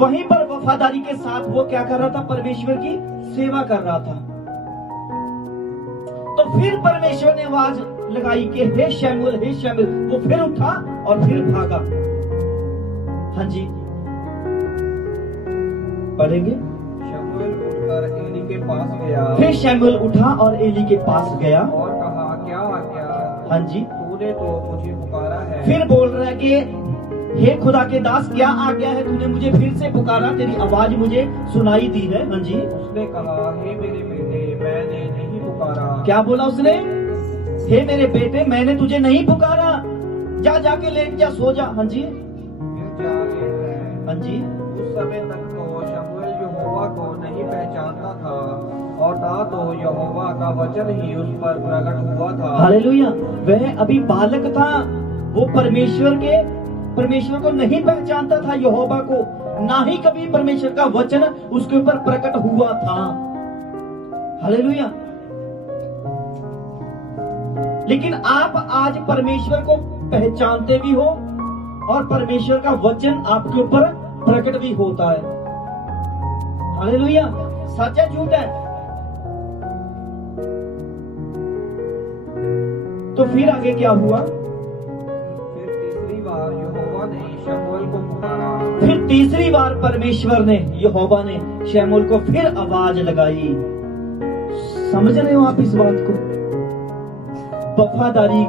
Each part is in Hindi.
वहीं पर वफादारी के साथ वो क्या कर रहा था? परमेश्वर की सेवा कर रहा था। तो फिर परमेश्वर ने आवाज लगाई कि हे शमूएल, हे शमूएल। वो फिर उठा और फिर भागा। हाँ जी, पढ़ेंगे। शमूएल उठकर एली के पास गया फिर शमूएल उठा और एली के पास गया और कहा, क्या आज्ञा? हाँ जी। तूने तो मुझे पुकारा है। फिर बोल रहा है कि हे खुदा के दास, क्या आज्ञा है? तूने मुझे फिर से पुकारा, तेरी आवाज मुझे सुनाई दी है। हाँ जी। उसने कहा, हे मेरे बेटे, मैंने नहीं पुकारा। क्या बोला उसने? हे मेरे बेटे, मैंने तुझे नहीं पुकारा, जा जाके लेट जा, सो जा। हाँ जी। फिर जा लेट गए। हाँ जी। उस समय तक तो शमूएल यहोवा को नहीं पहचानता था और ना तो यहोवा का वचन ही उस पर प्रकट हुआ था। हालेलुया। वह अभी बालक था, वो परमेश्वर को नहीं पहचानता था, यहोवा को, ना ही कभी परमेश्वर का वचन उसके ऊपर प्रकट हुआ था। हालेलुया। लेकिन आप आज परमेश्वर को पहचानते भी हो और परमेश्वर का वचन आपके ऊपर प्रकट भी होता है। हालेलुया। सच है झूठ है? तो फिर आगे क्या हुआ? फिर तीसरी बार यहोवा ने शमूएल को पुकारा। फिर तीसरी बार परमेश्वर ने, यहोवा ने शमूएल को फिर आवाज लगाई। समझ रहे हो आप इस बात को? वफादारी,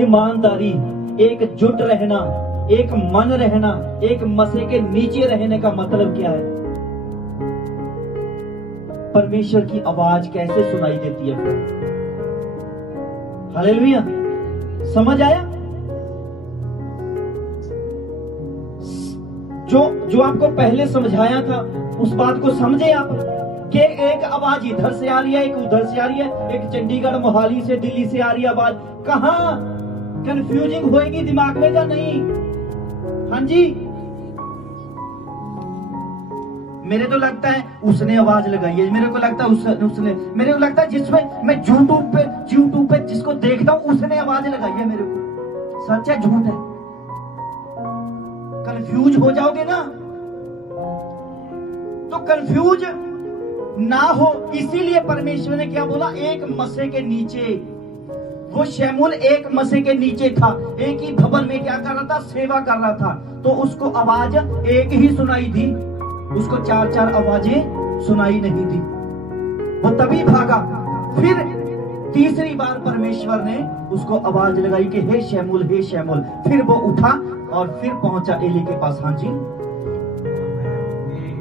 ईमानदारी, एकजुट रहना, एक मन रहना, एक मसे के नीचे रहने का मतलब क्या है? परमेश्वर की आवाज कैसे सुनाई देती है फिर? हालेलुया। समझ आया? जो आपको पहले समझाया था उस बात को समझे आप कि एक आवाज इधर से आ रही है, एक उधर से आ रही है, एक चंडीगढ़, मोहाली से, दिल्ली से आ रही है आवाज। कहां कंफ्यूजिंग होएगी दिमाग में या नहीं? हाँ जी। मेरे तो लगता है उसने आवाज लगाई है, मेरे को लगता है उसने, मेरे को लगता है जिसमें मैं यूट्यूब पे जिसको देखता हूं उसने आवाज लगाई है मेरे को। सच है झूठ है? कंफ्यूज हो जाओगे ना, तो कंफ्यूज ना हो इसीलिए परमेश्वर ने क्या बोला? एक मसे के नीचे। वो शमूएल एक मसे के नीचे था, एक ही भवन में क्या कर रहा था? सेवा कर रहा था। तो उसको आवाज एक ही सुनाई दी, उसको चार चार आवाजें सुनाई नहीं दी। वो तभी भागा। फिर तीसरी बार परमेश्वर ने उसको आवाज लगाई कि हे शमूएल, हे शमूएल। फिर वो उठा और फिर पहुंचा एली के पास। हाँ जी।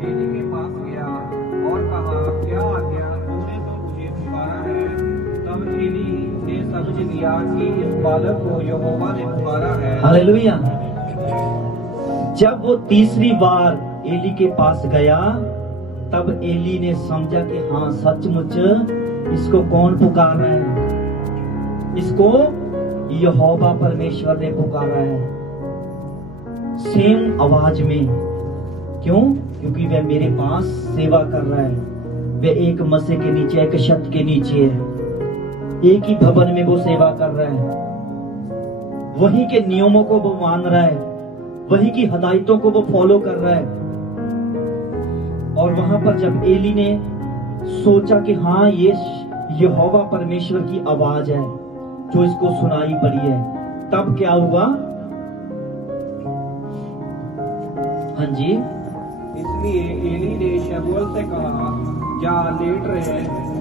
एली के पास गया और कहा, क्या आज्ञा? तूने तो मुझे पुकारा है। तब एली ने समझ लिया कि इस बालक को यहोवा ने पुकारा है। हालेलुया। जब वो तीसरी बार एली के पास गया तब एली ने समझा कि हाँ सचमुच इसको कौन पुकार रहा है? इसको यहोवा परमेश्वर ने पुकारा है, सेम आवाज में। क्यों? क्योंकि वह मेरे पास सेवा कर रहा है, वह एक मसे के नीचे, एक छत के नीचे है, एक ही भवन में वो सेवा कर रहा है, वहीं के नियमों को वो मान रहा है, वहीं की हदायतों को वो फॉलो कर रहा है। और वहां पर जब एली ने सोचा कि हाँ ये यहोवा परमेश्वर की आवाज है जो इसको सुनाई पड़ी है, तब क्या हुआ? हाँ जी। इसलिए एली ने शमूएल से कहा, जा लेट रहे,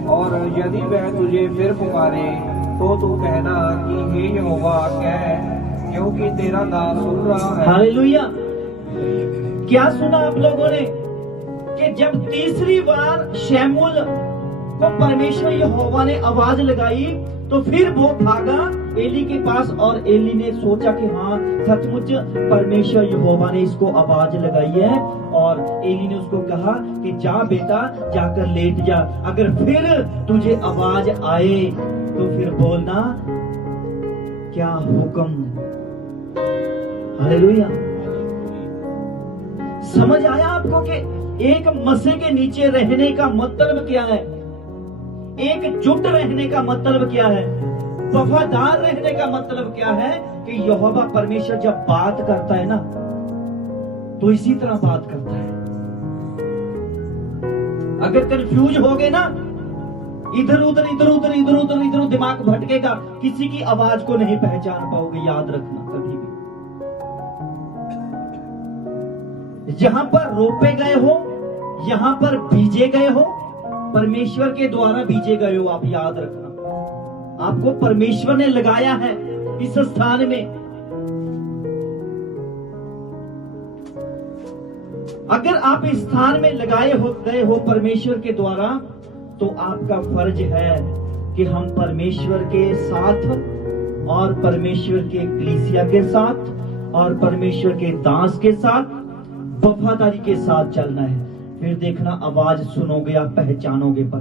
और यदि वह तुझे फिर पुकारे तो तू कहना कि हे यहोवा कह, क्योंकि तेरा दास सुन रहा है। हालेलुया। क्या सुना आप लोगों ने कि जब तीसरी बार शमूएल को परमेश्वर यहोवा ने आवाज लगाई तो फिर वो भागा एली के पास, और एली ने सोचा कि हाँ सचमुच परमेश्वर यहोवा ने इसको आवाज लगाई है। और एली ने उसको कहा कि जा बेटा, जाकर लेट जा, अगर फिर तुझे आवाज आए तो फिर बोलना क्या हुक्म। हालेलुया। समझ आया आपको कि एक मसे के नीचे रहने का मतलब क्या है? एकजुट रहने का मतलब क्या है? वफादार रहने का मतलब क्या है? कि यहोवा परमेश्वर जब बात करता है ना तो इसी तरह बात करता है। अगर कंफ्यूज हो गए ना, इधर उधर इधर उधर इधर उधर इधर दिमाग भटकेगा, किसी की आवाज को नहीं पहचान पाओगे। याद रखना कभी भी, जहां पर रोपे गए हो, यहां पर बीजे गए हो, परमेश्वर के द्वारा बीजे गए हो। आप याद रखना, आपको परमेश्वर ने लगाया है इस स्थान में। अगर आप इस स्थान में गए हो परमेश्वर के द्वारा, तो आपका फर्ज है कि हम परमेश्वर के साथ और परमेश्वर के कलीसिया के साथ और परमेश्वर के दास के साथ वफादारी के साथ चलना है। फिर देखना, आवाज सुनोगे, आप पहचानोगे परमेश्वर।